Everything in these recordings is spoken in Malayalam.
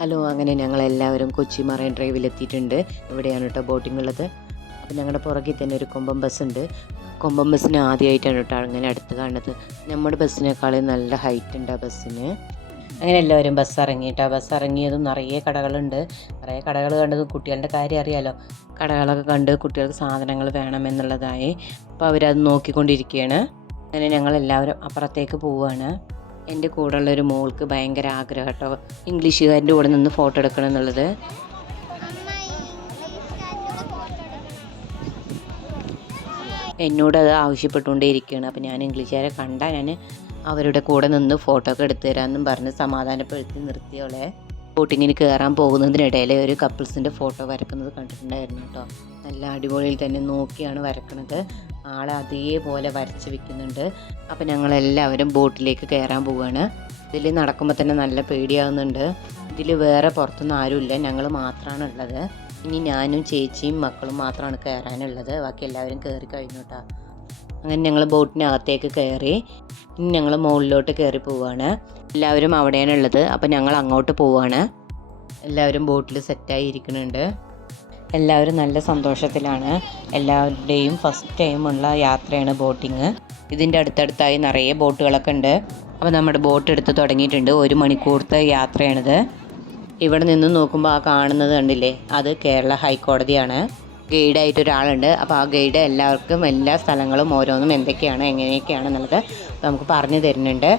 ഹലോ അങ്ങനെ ഞങ്ങൾ എല്ലാവരും കൊച്ചി മറൈൻ ഡ്രൈവിൽ എത്തിയിട്ടുണ്ട് ഇവിടെയാണ് കേട്ടോ ബോട്ടിംഗ് ഉള്ളത് അപ്പം ഞങ്ങളുടെ പുറകിൽ തന്നെ ഒരു കൊമ്പം ബസ് ഉണ്ട്. കൊമ്പം ബസ്സിന് ആദ്യമായിട്ടാണ് കേട്ടോ അങ്ങനെ അടുത്ത് കാണുന്നത്. നമ്മുടെ ബസ്സിനേക്കാളും നല്ല ഹൈറ്റ് ഉണ്ട് ആ ബസ്സിന്. അങ്ങനെ എല്ലാവരും ബസ് ഇറങ്ങിയിട്ട് ആ ബസ് ഇറങ്ങിയതും നിറയെ കടകളുണ്ട്. നിറയെ കടകൾ കണ്ടതും കുട്ടികളുടെ കാര്യം അറിയാലോ. കടകളൊക്കെ കണ്ട് കുട്ടികൾക്ക് സാധനങ്ങൾ വേണമെന്നുള്ളതായി അപ്പോൾ അവരത് നോക്കിക്കൊണ്ടിരിക്കുകയാണ്. അങ്ങനെ ഞങ്ങൾ എല്ലാവരും അപ്പുറത്തേക്ക് പോവുകയാണ്. എന്റെ കൂടെയുള്ള ഒരു മോൾക്ക് ഭയങ്കര ആഗ്രഹം കേട്ടോ ഇംഗ്ലീഷുകാരന്റെ കൂടെ നിന്ന് ഫോട്ടോ എടുക്കണം എന്നുള്ളത്. എന്നോട് അത് ആവശ്യപ്പെട്ടുകൊണ്ടേ ഇരിക്കുകയാണ് അപ്പോൾ ഞാൻ ഇംഗ്ലീഷുകാരെ കണ്ടാൽ ഞാൻ അവരുടെ കൂടെ നിന്ന് ഫോട്ടോ ഒക്കെ എടുത്തു തരാമെന്നും പറഞ്ഞ് സമാധാനപ്പെടുത്തി നിർത്തിയോളെ ബോട്ടിങ്ങിന് കയറാൻ പോകുന്നതിനിടയിൽ ഒരു കപ്പിൾസിന്റെ ഫോട്ടോ വരക്കുന്നത് കണ്ടിട്ടുണ്ടായിരുന്നു കേട്ടോ. നല്ല അടിപൊളിയിൽ തന്നെ നോക്കിയാണ് വരക്കുന്നത് ആളെ അതേപോലെ വരച്ച് വെക്കുന്നുണ്ട്. അപ്പോൾ ഞങ്ങളെല്ലാവരും ബോട്ടിലേക്ക് കയറാൻ പോവുകയാണ് ഇതിൽ നടക്കുമ്പോൾ തന്നെ നല്ല പേടിയാവുന്നുണ്ട്. ഇതിൽ വേറെ പുറത്തുനിന്ന് ആരുമില്ല. ഞങ്ങൾ മാത്രമാണ് ഉള്ളത് ഇനി ഞാനും ചേച്ചിയും മക്കളും മാത്രമാണ് കയറാനുള്ളത്. ബാക്കി എല്ലാവരും കയറി കഴിഞ്ഞു കേട്ടോ അങ്ങനെ ഞങ്ങൾ ബോട്ടിനകത്തേക്ക് കയറി ഇനി ഞങ്ങൾ മുകളിലോട്ട് കയറി പോവുകയാണ് എല്ലാവരും അവിടെയാണ് ഉള്ളത് അപ്പോൾ ഞങ്ങൾ അങ്ങോട്ട് പോവുകയാണ് എല്ലാവരും ബോട്ടിൽ സെറ്റായി ഇരിക്കുന്നുണ്ട്. എല്ലാവരും നല്ല സന്തോഷത്തിലാണ്. എല്ലാവരുടെയും ഫസ്റ്റ് ടൈമുള്ള യാത്രയാണ് ബോട്ടിങ്. ഇതിന്റെ അടുത്തടുത്തായി നിറയെ ബോട്ടുകളൊക്കെ ഉണ്ട്. അപ്പോൾ നമ്മുടെ ബോട്ട് എടുത്ത് തുടങ്ങിയിട്ടുണ്ട്. ഒരു മണിക്കൂറത്തെ യാത്രയാണിത്. ഇവിടെ നിന്ന് നോക്കുമ്പോൾ ആ കാണുന്നത് കണ്ടില്ലേ? അത് കേരള ഹൈക്കോടതിയാണ്. ഗൈഡായിട്ട് ഒരാളുണ്ട്. അപ്പോൾ ആ ഗൈഡ് എല്ലാവർക്കും എല്ലാ സ്ഥലങ്ങളും ഓരോന്നും എന്തൊക്കെയാണ് എങ്ങനെയൊക്കെയാണ് എന്നുള്ളത് നമുക്ക് പറഞ്ഞു തരുന്നുണ്ട്.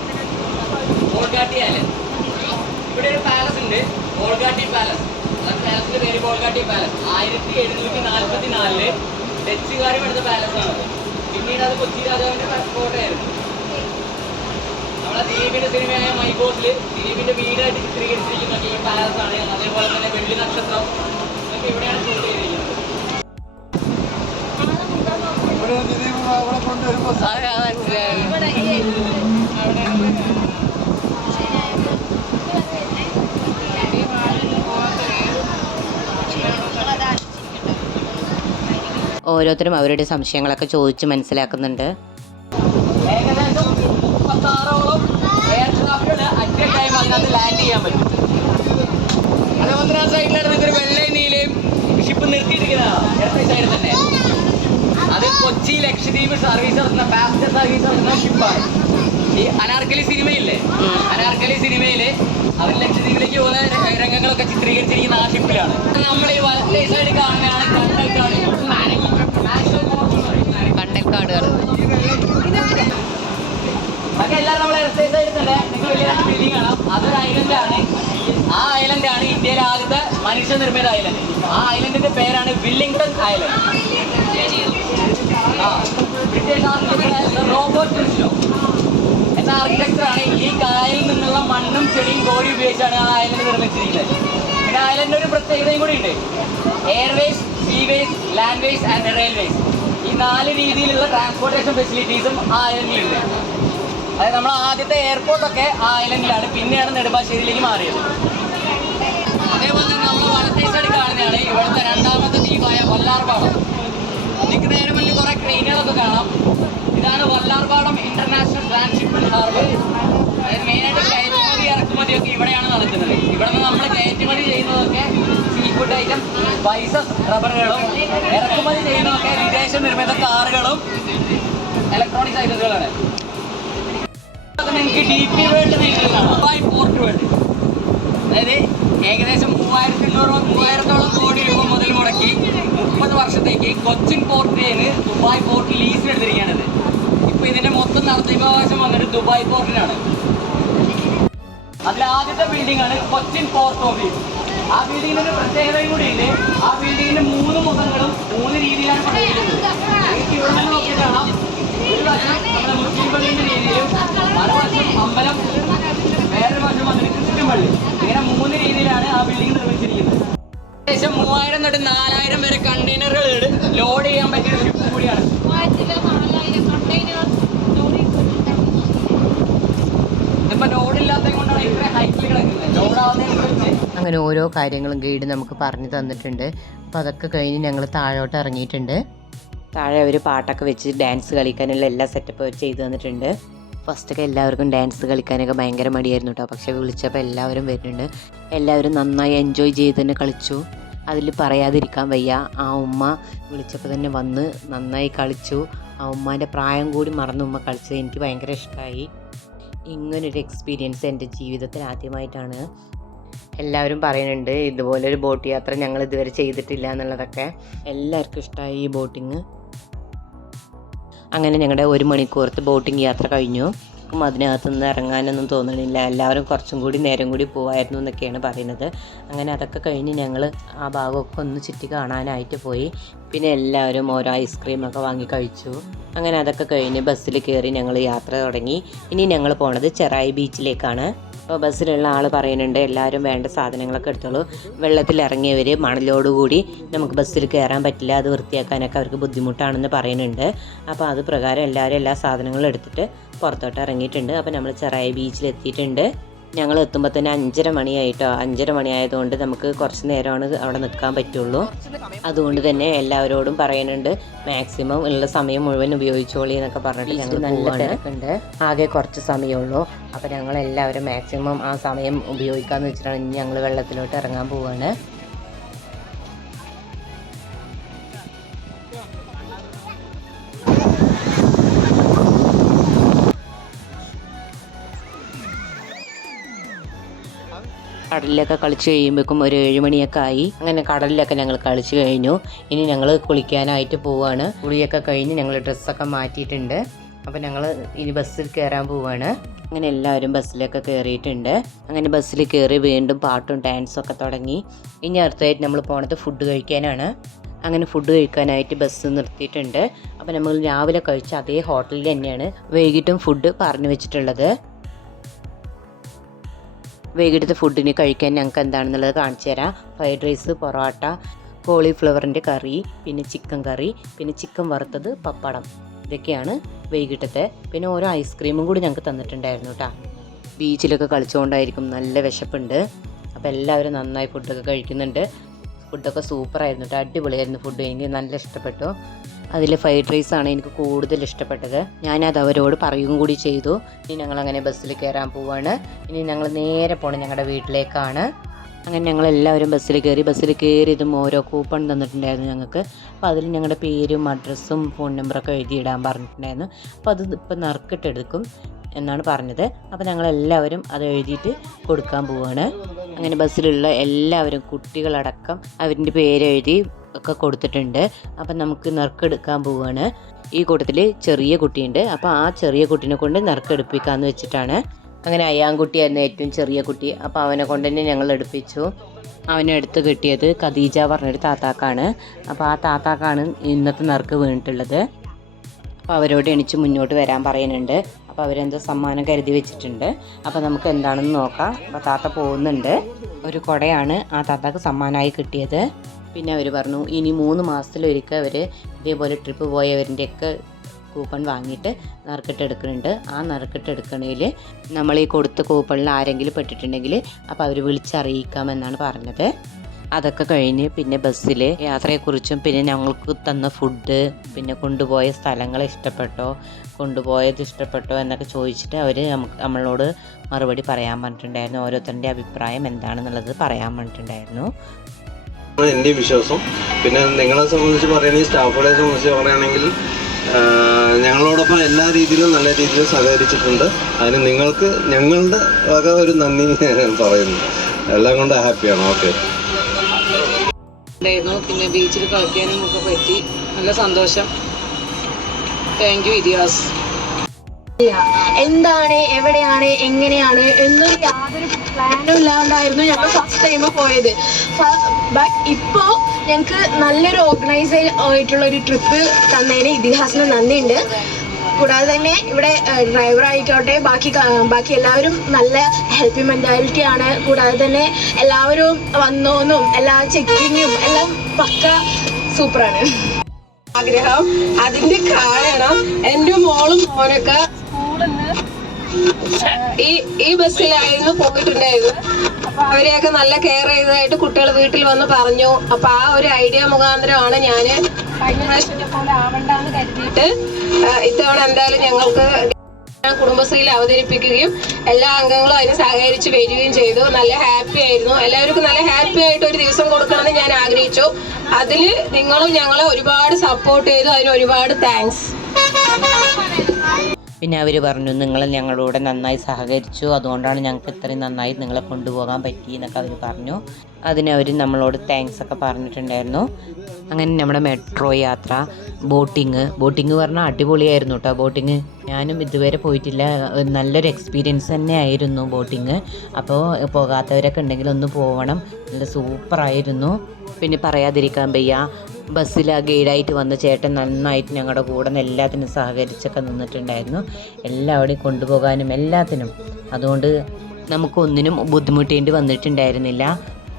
ബോൾഗാട്ടി ഐലൻഡ് ഇവിടെ ഒരു പാലസ് ഉണ്ട്. ബോൾഗാട്ടി പാലസ് പാലസിന്റെ പേര് ബോൾഗാട്ടി പാലസ് ആയിരത്തി എഴുന്നൂറ്റി നാൽപ്പത്തി നാലിൽ ഡച്ചുകാർ എടുത്ത പാലസ് ആണ് പിന്നീട് അത് കൊച്ചി രാജാവിന്റെ കോട്ടയായിരുന്നു. നമ്മളെ ദിലീപിന്റെ സിനിമയായ മൈബോസിൽ ദിലീപിന്റെ വീടായിട്ട് ചിത്രീകരിച്ചിരിക്കുന്ന ഈ പാലസ് ആണ്. അതേപോലെ തന്നെ വെള്ളി നക്ഷത്രം ഇതൊക്കെ ഇവിടെയാണ് ഷൂട്ട് ചെയ്തിരിക്കുന്നത്. ഓരോരുത്തരും അവരുടെ സംശയങ്ങളൊക്കെ ചോദിച്ച് മനസ്സിലാക്കുന്നുണ്ട്. ഏകദേശം എയർക്രാഫ്റ്റുകൾ അറ്റ് ലാൻഡ് ചെയ്യാൻ നീലയും തന്നെ? അത് കൊച്ചി ലക്ഷദ്വീപ് സർവീസ് നടത്തുന്ന പാസഞ്ചർ സർവീസ് നടത്തുന്ന ഷിപ്പാണ് ഈ അനാർക്കലി സിനിമയില്ലേ? അനാർക്കലി സിനിമയിൽ അവർ ലക്ഷദ്വീപിലേക്ക് പോകുന്ന രംഗങ്ങളൊക്കെ ചിത്രീകരിച്ചിരിക്കുന്ന ആ ഷിപ്പിലാണ് നമ്മൾ ഈ വലത്തെ സൈഡ് കാണുന്നതാണ് കണ്ടൽക്കാട് നാഷണൽ മോർഫ് എന്ന് പറയും. കണ്ടൽക്കാടുകൾ ബാക്കി എല്ലാവരും നമ്മളെ എക്സൈസ് ആയിട്ടുണ്ട് നിങ്ങൾ വലിയ രണ്ട് ബിൽഡിംഗ് കാണാം അതൊരു ഐലൻഡ് ആണ്. ആ ഐലൻഡ് ആണ് ഇന്ത്യയിലെ ആദ്യത്തെ മനുഷ്യനിർമ്മിത ഐലൻഡ് ആ ഐലൻഡിന്റെ പേരാണ് Willingdon island British architect Robert Christo എന്ന ആർക്കിടെക്ചർ ആണ് ഈ കായലിൽ നിന്നുള്ള മണ്ണും ചെടിയും കോരി ഉപയോഗിച്ചാണ് ആ ഐലൻഡ് നിർമ്മിച്ചിരിക്കുന്നത്. പിന്നെ ഐലൻഡിന്റെ ഒരു പ്രത്യേകതയും കൂടി ഉണ്ട്. Airways seaways landways and railways നാല് രീതിയിലുള്ള ട്രാൻസ്പോർട്ടേഷൻ ഫെസിലിറ്റീസും ആ ഐലൻഡിലുണ്ട് അതായത് നമ്മൾ ആദ്യത്തെ എയർപോർട്ടൊക്കെ ആ ഐലൻഡിലാണ് പിന്നെയാണ് നെടുമ്പാശ്ശേരിയിലേക്ക് മാറിയത്. അതേപോലെ തന്നെ നമ്മൾ വലത്തേ സൈഡ് കാണുന്നതാണ്. ഇവിടുത്തെ രണ്ടാമത്തെ ദ്വീപായ വല്ലാർപാടം. നിങ്ങൾക്ക് നേരെ മുന്നിൽ കുറെ ട്രെയിനുകളൊക്കെ കാണാം. ഇതാണ് വല്ലാർപാടം ഇന്റർനാഷണൽ ട്രാൻസ്ഷിപ്മെന്റ് ഹാർബർ അതായത് മെയിനായിട്ട് കയറ്റുമതി ഇറക്കുമതിയൊക്കെ ഇവിടെയാണ് നടക്കുന്നത്. ഇവിടെ നിന്ന് നമ്മൾ കയറ്റുമതി ചെയ്യുന്നതൊക്കെ ഫുഡ് ഐറ്റം പൈസ റബ്ബറുകളും ഇറക്കുമതി ചെയ്യുന്നതൊക്കെ വിദേശ നിർമ്മിത കാറുകളും ഇലക്ട്രോണിക്സ് ഐറ്റംസുകളാണ് നിങ്ങൾക്ക് D P world Dubai port world. അതായത് ഏകദേശം മൂവായിരത്തി എണ്ണൂറ് മൂവായിരത്തോളം കോടി രൂപ മുതൽ മുടക്കി മുപ്പത് വർഷത്തേക്ക് കൊച്ചിൻ പോർട്ടിന് ദുബായ് പോർട്ട് ലീസിന് എടുത്തിരിക്കുകയാണിത് ഇപ്പൊ ഇതിന്റെ മൊത്തം നടത്തിപ്പാവകാശം വന്നിട്ട് ദുബായ് പോർട്ടിനാണ് അതിൽ ആദ്യത്തെ ബിൽഡിംഗ് ആണ് കൊച്ചിൻ പോർട്ട് ഓഫീസ് ആ ബിൽഡിങ്ങിന് ഒരു പ്രത്യേകതയും കൂടിയുണ്ട് ആ ബിൽഡിങ്ങിന് മൂന്ന് മുഖങ്ങളും മൂന്ന് രീതിയിലാണ് പണിതിരിക്കുന്നത്. എനിക്ക് ഇവിടെ നിന്ന് നോക്കി നമ്മുടെ മുസ്ലിം പള്ളിയുടെ രീതിയിലും മറുവശം അമ്പലം വേറൊരു വശം അതിന് ക്രിസ്ത്യൻ ഇങ്ങനെ മൂന്ന് രീതിയിലാണ് ആ ബിൽഡിംഗ് നിർമ്മിച്ചിരിക്കുന്നത്. ഏകദേശം മൂവായിരം തൊട്ട് നാലായിരം വരെ കണ്ടെയ്നറുകൾ ലോഡ് ചെയ്യാൻ പറ്റിയ ഷിപ്പ് കൂടിയാണ്. അങ്ങനെ ഓരോ കാര്യങ്ങളും ഗൈഡ് നമുക്ക് പറഞ്ഞു തന്നിട്ടുണ്ട്. അപ്പോൾ അതൊക്കെ കഴിഞ്ഞ് ഞങ്ങൾ താഴോട്ട് ഇറങ്ങിയിട്ടുണ്ട്. താഴെ അവർ പാട്ടൊക്കെ വെച്ച് ഡാൻസ് കളിക്കാനുള്ള എല്ലാ സെറ്റപ്പ് അവർ ചെയ്തു തന്നിട്ടുണ്ട്. ഫസ്റ്റൊക്കെ എല്ലാവർക്കും ഡാൻസ് കളിക്കാനൊക്കെ ഭയങ്കര മടിയായിരുന്നു കേട്ടോ പക്ഷെ വിളിച്ചപ്പോൾ എല്ലാവരും വരുന്നുണ്ട്. എല്ലാവരും നന്നായി എൻജോയ് ചെയ്ത് തന്നെ കളിച്ചു. അതിൽ പറയാതിരിക്കാൻ വയ്യ. ആ ഉമ്മ വിളിച്ചപ്പോൾ തന്നെ വന്ന് നന്നായി കളിച്ചു. ആ ഉമ്മാന്റെ പ്രായം കൂടി മറന്ന് ഉമ്മ കളിച്ചത് എനിക്ക് ഭയങ്കര ഇഷ്ടമായി ഇങ്ങനൊരു എക്സ്പീരിയൻസ് എന്റെ ജീവിതത്തിൽ ആദ്യമായിട്ടാണ്. എല്ലാവരും പറയുന്നുണ്ട് ഇതുപോലൊരു ബോട്ട് യാത്ര ഞങ്ങൾ ഇതുവരെ ചെയ്തിട്ടില്ല എന്നുള്ളതൊക്കെ. എല്ലാവർക്കും ഇഷ്ടമായി ഈ ബോട്ടിങ്. അങ്ങനെ ഞങ്ങളുടെ ഒരു മണിക്കൂറത്തെ ബോട്ടിങ് യാത്ര കഴിഞ്ഞു. അപ്പം അതിനകത്ത് നിന്ന് ഇറങ്ങാനൊന്നും തോന്നണില്ല. എല്ലാവരും കുറച്ചും കൂടി നേരം കൂടി പോവായിരുന്നു എന്നൊക്കെയാണ് പറയുന്നത്. അങ്ങനെ അതൊക്കെ കഴിഞ്ഞ് ഞങ്ങൾ ആ ഭാഗമൊക്കെ ഒന്ന് ചുറ്റി കാണാനായിട്ട് പോയി. പിന്നെ എല്ലാവരും ഓരോ ഐസ്ക്രീമൊക്കെ വാങ്ങി കഴിച്ചു. അങ്ങനെ അതൊക്കെ കഴിഞ്ഞ് ബസ്സിൽ കയറി ഞങ്ങൾ യാത്ര തുടങ്ങി. ഇനി ഞങ്ങൾ പോണത് ചെറായി ബീച്ചിലേക്കാണ്. അപ്പോൾ ബസ്സിലുള്ള ആൾ പറയുന്നുണ്ട് എല്ലാവരും വേണ്ട സാധനങ്ങളൊക്കെ എടുത്തോളൂ. വെള്ളത്തിൽ ഇറങ്ങിയവർ മണലോടുകൂടി നമുക്ക് ബസ്സിൽ കയറാൻ പറ്റില്ല. അത് വൃത്തിയാക്കാനൊക്കെ അവർക്ക് ബുദ്ധിമുട്ടാണെന്ന് പറയുന്നുണ്ട്. അപ്പോൾ അത് പ്രകാരം എല്ലാവരും എല്ലാ സാധനങ്ങളും എടുത്തിട്ട് പുറത്തോട്ട് ഇറങ്ങിയിട്ടുണ്ട്. അപ്പോൾ നമ്മൾ ചെറായി ബീച്ചിൽ എത്തിയിട്ടുണ്ട് ഞങ്ങൾ എത്തുമ്പോൾ തന്നെ അഞ്ചര മണിയായിട്ടോ. അഞ്ചര മണിയായതുകൊണ്ട് നമുക്ക് കുറച്ച് നേരമാണ് അവിടെ നിൽക്കാൻ പറ്റുള്ളൂ. അതുകൊണ്ട് തന്നെ എല്ലാവരോടും പറയുന്നുണ്ട് മാക്സിമം ഉള്ള സമയം മുഴുവൻ ഉപയോഗിച്ചോളി എന്നൊക്കെ പറഞ്ഞിട്ട് ഞങ്ങൾ നല്ല തിരക്കുണ്ട്. ആകെ കുറച്ച് സമയമുള്ളൂ. അപ്പോൾ ഞങ്ങൾ എല്ലാവരും മാക്സിമം ആ സമയം ഉപയോഗിക്കാമെന്ന് വെച്ചിട്ടാണ് ഇനി ഞങ്ങൾ വെള്ളത്തിലോട്ട് ഇറങ്ങാൻ പോവാണ്. കടലിലൊക്കെ കളിച്ച് കഴിയുമ്പോഴേക്കും ഒരു ഏഴ് മണിയൊക്കെ ആയി. അങ്ങനെ കടലിലൊക്കെ ഞങ്ങൾ കളിച്ച് കഴിഞ്ഞു. ഇനി ഞങ്ങൾ കുളിക്കാനായിട്ട് പോവാണ്. കുളിയൊക്കെ കഴിഞ്ഞ് ഞങ്ങൾ ഡ്രസ്സൊക്കെ മാറ്റിയിട്ടുണ്ട്. അപ്പോൾ ഞങ്ങൾ ഇനി ബസ്സിൽ കയറാൻ പോവാണ്. അങ്ങനെ എല്ലാവരും ബസ്സിലൊക്കെ കയറിയിട്ടുണ്ട്. അങ്ങനെ ബസ്സിൽ കയറി വീണ്ടും പാട്ടും ഡാൻസും ഒക്കെ തുടങ്ങി. ഇനി അടുത്തായിട്ട് നമ്മൾ പോണത് ഫുഡ് കഴിക്കാനാണ്. അങ്ങനെ ഫുഡ് കഴിക്കാനായിട്ട് ബസ് നിർത്തിയിട്ടുണ്ട്. അപ്പോൾ നമ്മൾ രാവിലെ കഴിച്ച അതേ ഹോട്ടലിൽ തന്നെയാണ് വൈകിട്ടും ഫുഡ് പറഞ്ഞു വെച്ചിട്ടുള്ളത്. വൈകിട്ടത്തെ ഫുഡിന് കഴിക്കാൻ ഞങ്ങൾക്ക് എന്താണെന്നുള്ളത് കാണിച്ചു തരാം. ഫ്രൈഡ് റൈസ് പൊറോട്ട കോളിഫ്ലവറിന്റെ കറി പിന്നെ ചിക്കൻ കറി പിന്നെ ചിക്കൻ വറുത്തത് പപ്പടം. ഇതൊക്കെയാണ് വൈകിട്ടത്തെ. പിന്നെ ഓരോ ഐസ്ക്രീമും കൂടി ഞങ്ങൾക്ക് തന്നിട്ടുണ്ടായിരുന്നു കേട്ടോ ബീച്ചിലൊക്കെ കളിച്ചുകൊണ്ടായിരിക്കും നല്ല വിശപ്പുണ്ട്. അപ്പോൾ എല്ലാവരും നന്നായി ഫുഡൊക്കെ കഴിക്കുന്നുണ്ട്. ഫുഡൊക്കെ സൂപ്പറായിരുന്നു. കേട്ടോ. അടിപൊളിയായിരുന്നു ഫുഡ് എനിക്ക് നല്ല ഇഷ്ടപ്പെട്ടു. അതിൽ ഫ്രൈഡ് റൈസ് ആണ് എനിക്ക് കൂടുതൽ ഇഷ്ടപ്പെട്ടത്. ഞാനത് അവരോട് പറയുകയും കൂടി ചെയ്തു. ഇനി ഞങ്ങൾ അങ്ങനെ ബസ്സിൽ കയറാൻ പോവാണ്. ഇനി ഞങ്ങൾ നേരെ പോകണം ഞങ്ങളുടെ വീട്ടിലേക്കാണ്. അങ്ങനെ ഞങ്ങൾ എല്ലാവരും ബസ്സിൽ കയറി ബസ്സിൽ കയറിയതും ഓരോ കൂപ്പൺ തന്നിട്ടുണ്ടായിരുന്നു ഞങ്ങൾക്ക്. അപ്പോൾ അതിൽ ഞങ്ങളുടെ പേരും അഡ്രസ്സും ഫോൺ നമ്പറൊക്കെ എഴുതിയിടാൻ പറഞ്ഞിട്ടുണ്ടായിരുന്നു. അപ്പോൾ അത് ഇപ്പം നറുക്കിട്ടെടുക്കും എന്നാണ് പറഞ്ഞത്. അപ്പോൾ ഞങ്ങളെല്ലാവരും അത് എഴുതിയിട്ട് കൊടുക്കാൻ പോവാണ്. അങ്ങനെ ബസ്സിലുള്ള എല്ലാവരും കുട്ടികളടക്കം അവരിന്റെ പേരെഴുതി ഒക്കെ കൊടുത്തിട്ടുണ്ട്. അപ്പം നമുക്ക് നറുക്കെടുക്കാൻ പോവുകയാണ് ഈ കൂട്ടത്തിൽ ചെറിയ കുട്ടിയുണ്ട്. അപ്പോൾ ആ ചെറിയ കുട്ടീനെ കൊണ്ട് നറുക്കെടുപ്പിക്കാമെന്ന് വെച്ചിട്ടാണ് അങ്ങനെ അയ്യാൻകുട്ടിയായിരുന്നു ഏറ്റവും ചെറിയ കുട്ടി. അപ്പോൾ അവനെ കൊണ്ട് തന്നെ ഞങ്ങൾ എടുപ്പിച്ചു. അവനെ എടുത്ത് കിട്ടിയത് ഖദീജ പറഞ്ഞൊരു താത്താക്കാണ്. അപ്പോൾ ആ താത്താക്കാണ് ഇന്നത്തെ നറുക്ക് വീണിട്ടുള്ളത്. അപ്പോൾ അവരോട് എണിച്ച് മുന്നോട്ട് വരാൻ പറയുന്നുണ്ട്. അപ്പോൾ അവരെന്തോ സമ്മാനം കരുതി വെച്ചിട്ടുണ്ട്. അപ്പോൾ നമുക്ക് എന്താണെന്ന് നോക്കാം. അപ്പോൾ താത്ത പോകുന്നുണ്ട്. ഒരു കുടയാണ് ആ താത്താക്ക് സമ്മാനമായി കിട്ടിയത്. പിന്നെ അവർ പറഞ്ഞു ഇനി മൂന്ന് മാസത്തിലൊരിക്കൽ അവർ ഇതേപോലെ ട്രിപ്പ് പോയവരിന്റെയൊക്കെ കൂപ്പൺ വാങ്ങിയിട്ട് നറുക്കിട്ട് എടുക്കുന്നുണ്ട്. ആ നറുക്കിട്ട് എടുക്കണേൽ നമ്മൾ ഈ കൊടുത്ത കൂപ്പണിൽ ആരെങ്കിലും പെട്ടിട്ടുണ്ടെങ്കിൽ അപ്പോൾ അവർ വിളിച്ചറിയിക്കാമെന്നാണ് പറഞ്ഞത്. അതൊക്കെ കഴിഞ്ഞ് പിന്നെ ബസ്സിൽ യാത്രയെക്കുറിച്ചും പിന്നെ ഞങ്ങൾക്ക് തന്ന ഫുഡ് പിന്നെ കൊണ്ടുപോയ സ്ഥലങ്ങൾ ഇഷ്ടപ്പെട്ടോ കൊണ്ടുപോയത് ഇഷ്ടപ്പെട്ടോ എന്നൊക്കെ ചോദിച്ചിട്ട് അവർ നമുക്ക് നമ്മളോട് മറുപടി പറയാൻ പറഞ്ഞിട്ടുണ്ടായിരുന്നു. ഓരോരുത്തരുടെ അഭിപ്രായം എന്താണെന്നുള്ളത് പറയാൻ പറഞ്ഞിട്ടുണ്ടായിരുന്നു. എന്റെ വിശ്വാസം. പിന്നെ നിങ്ങളെ സംബന്ധിച്ച് പറയുകയാണെങ്കിൽ സ്റ്റാഫുകളെ സംബന്ധിച്ച് പറയുകയാണെങ്കിൽ ഞങ്ങളോടൊപ്പം എല്ലാ രീതിയിലും നല്ല രീതിയിൽ സഹകരിച്ചിട്ടുണ്ട്. അതിന് നിങ്ങൾക്ക് ഞങ്ങളുടെ വക ഒരു നന്ദി പറയുന്നു. എല്ലാം കൊണ്ട് ഹാപ്പിയാണ്. ഓക്കെ. ഉണ്ടായിരുന്നു. പിന്നെ ബീച്ചിൽ കളിക്കാനും ഒക്കെ പറ്റി. നല്ല സന്തോഷം. താങ്ക് യു ഇതിഹാസ് എന്താണ് എവിടെയാണ് എങ്ങനെയാണ് എന്നൊരു യാതൊരു പ്ലാനും ഇല്ലാണ്ടായിരുന്നു ഞങ്ങൾ ഫസ്റ്റ് ടൈം പോയത്. ബട്ട് ഇപ്പോൾ ഞങ്ങൾക്ക് നല്ലൊരു ഓർഗനൈസ് ആയിട്ടുള്ള ഒരു ട്രിപ്പ് തന്നതിന് ഇതിഹാസിന് നന്ദിയുണ്ട്. കൂടാതെ തന്നെ ഇവിടെ ഡ്രൈവർ ആയിക്കോട്ടെ ബാക്കി ബാക്കി എല്ലാവരും നല്ല ഹെൽപ്പി മെന്റാലിറ്റി ആണ്. കൂടാതെ തന്നെ എല്ലാവരും വന്നോന്നും എല്ലാ ചെക്കിങ്ങും എല്ലാം പക്ക സൂപ്പറാണ് ആഗ്രഹം അതിന്റെ കാരണം എന്റെ മോളും മോനൊക്കെ ഈ ഈ ബസ്സിലായിരുന്നു പോയിട്ടുണ്ടായിരുന്നു അപ്പൊ അവരെയൊക്കെ നല്ല കെയർ ചെയ്തതായിട്ട് കുട്ടികൾ വീട്ടിൽ വന്ന് പറഞ്ഞു. അപ്പൊ ആ ഒരു ഐഡിയ മുഖാന്തരമാണ് ഞാൻ കഴിഞ്ഞ പ്രാവശ്യത്തെ പോലെ ആവണ്ടെന്ന് കരുതിയിട്ട് ഇത്തവണ എന്തായാലും ഞങ്ങൾക്ക് കുടുംബശ്രീയിൽ അവതരിപ്പിക്കുകയും എല്ലാ അംഗങ്ങളും അതിന് സഹകരിച്ച് വരികയും ചെയ്തു. നല്ല ഹാപ്പി ആയിരുന്നു. എല്ലാവർക്കും നല്ല ഹാപ്പി ആയിട്ട് ഒരു ദിവസം കൊടുക്കണമെന്ന് ഞാൻ ആഗ്രഹിച്ചു. അതിൽ നിങ്ങളും ഞങ്ങളെ ഒരുപാട് സപ്പോർട്ട് ചെയ്തു. അതിന് ഒരുപാട് താങ്ക്സ് പിന്നെ അവർ പറഞ്ഞു നിങ്ങൾ ഞങ്ങളുടെ നന്നായി സഹകരിച്ചു. അതുകൊണ്ടാണ് ഞങ്ങൾക്ക് ഇത്രയും നന്നായി നിങ്ങളെ കൊണ്ടുപോകാൻ പറ്റി എന്നൊക്കെ അവർ പറഞ്ഞു. അതിന് അവർ നമ്മളോട് താങ്ക്സ് ഒക്കെ പറഞ്ഞിട്ടുണ്ടായിരുന്നു. അങ്ങനെ നമ്മുടെ മെട്രോ യാത്ര ബോട്ടിങ് ബോട്ടിങ് പറഞ്ഞാൽ അടിപൊളിയായിരുന്നു കേട്ടോ ബോട്ടിങ് ഞാനും ഇതുവരെ പോയിട്ടില്ല. നല്ലൊരു എക്സ്പീരിയൻസ് തന്നെ ആയിരുന്നു ബോട്ടിങ് അപ്പോൾ പോകാത്തവരൊക്കെ ഉണ്ടെങ്കിൽ ഒന്ന് പോകണം നല്ല സൂപ്പറായിരുന്നു പിന്നെ പറയാതിരിക്കാൻ വയ്യ. ബസ്സിൽ ആ ഗൈഡായിട്ട് വന്ന ചേട്ടൻ നന്നായിട്ട് ഞങ്ങളുടെ കൂടെ എല്ലാത്തിനും സഹകരിച്ചൊക്കെ നിന്നിട്ടുണ്ടായിരുന്നു. എല്ലാവിടെയും കൊണ്ടുപോകാനും എല്ലാത്തിനും. അതുകൊണ്ട് നമുക്കൊന്നിനും ബുദ്ധിമുട്ടേണ്ടി വന്നിട്ടുണ്ടായിരുന്നില്ല.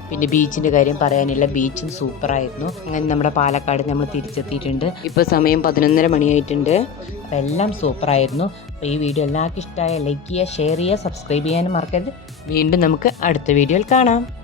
പിന്നെ ബീച്ചിന്റെ കാര്യം പറയാനില്ല ബീച്ചും സൂപ്പറായിരുന്നു. അങ്ങനെ നമ്മുടെ പാലക്കാട് നമ്മൾ തിരിച്ചെത്തിയിട്ടുണ്ട്. ഇപ്പോൾ സമയം പതിനൊന്നര മണിയായിട്ടുണ്ട്. അപ്പോൾ എല്ലാം സൂപ്പറായിരുന്നു. അപ്പോൾ ഈ വീഡിയോ എല്ലാവർക്കും ഇഷ്ടമായ ലൈക്ക് ചെയ്യുക ഷെയർ ചെയ്യുക സബ്സ്ക്രൈബ് ചെയ്യാനും മറക്കരുത്. വീണ്ടും നമുക്ക് അടുത്ത വീഡിയോയിൽ കാണാം.